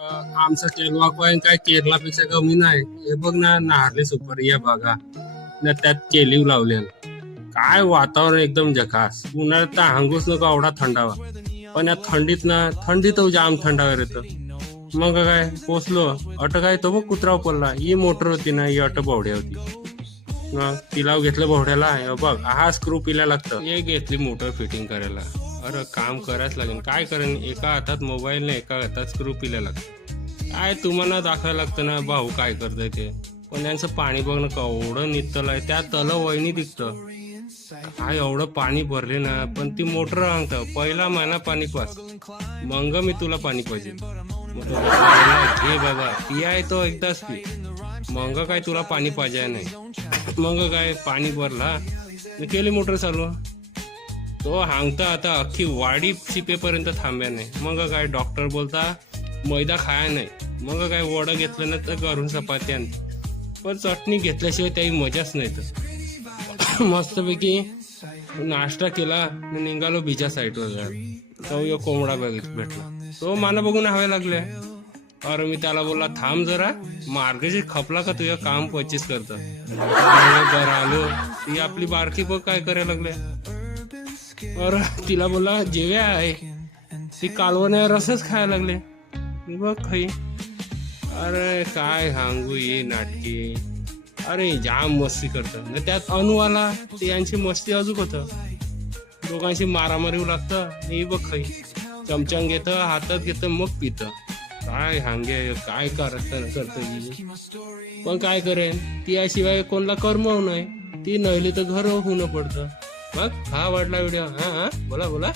आमचा केरला कॉईन काय केरलापेक्षा कमी नाही. हे बघ ना, नारळी सुपर या बघा ना, त्यात केलीव लावले. काय वातावरण एकदम झकास. उन्हाळ्यात तर हांगूच नको एवढा थंडावा, पण या थंडीत जाम थंडावर येतं. मग काय पोचलो. अट काय तो बघ कुत्रा पडला. ही मोटर होती ना, ही अट बावड्या होती. मग तिला घेतलं बावड्याला. बघ हा स्क्रू पिला लागतं. हे घेतली मोटर फिटिंग करायला. अरे काम करायच लागेल. काय करेन, एका हातात मोबाईल नाही, एका हातात स्क्रू पिला लागतं. काय तुम्हाला दाखवायला लागतं ना भाऊ काय करतंय ते. पण त्यांचं पाणी बघ ना केवढं नितल आहे. त्या तल वहिनी दिसतं. काय एवढं पाणी भरले ना, पण ती मोटर सांगतं पहिला महिना पाणी पास, मग मी तुला पाणी पाहिजे. घे बाबा, ती आहे तो एकदाच पी, मग काय तुला पाणी पाहिजे नाही. मग काय पाणी भरला, केली मोटर चालू. तो हांगता आता अख्खी वाडी शिपेपर्यंत थांब्या नाही. मग काय डॉक्टर बोलता मैदा खाया नाही. मग काय वडं घेतलं ना तर घरून चपाती आणते, पण चटणी घेतल्याशिवाय त्याही मजाच नाही. तर मस्तपैकी नाश्ता केला, निघालो बीच्या साईडवर. तो कोंबडा भेटला. तो मला बघून हवे लागले. अरे मी त्याला बोलला थांब जरा, मार्गशीर खपला का तुझं काम 25 करतं. घर आलो, ती आपली बारकी बघ काय करायला लागले. अरे तिला बोलला जेव्या आहे, ती कालवण्या रसच खायला लागले. बघ खाई. अरे काय सांगू ही नाटकी. अरे जाम मस्ती करतात. त्यात अनुवाला ते यांची मस्ती अजून होतं. दोघांशी मारामारी लागतं. ही बघ खाई चमचंग घेतं, हातात घेतं, मग पितं. काय हांगे काय करत पण काय करेन, ती याशिवाय कोणला कर्मव नाही. ती नळली तर घर होणं पडतं. मग हा वाटला व्हिडिओ. हा बोला.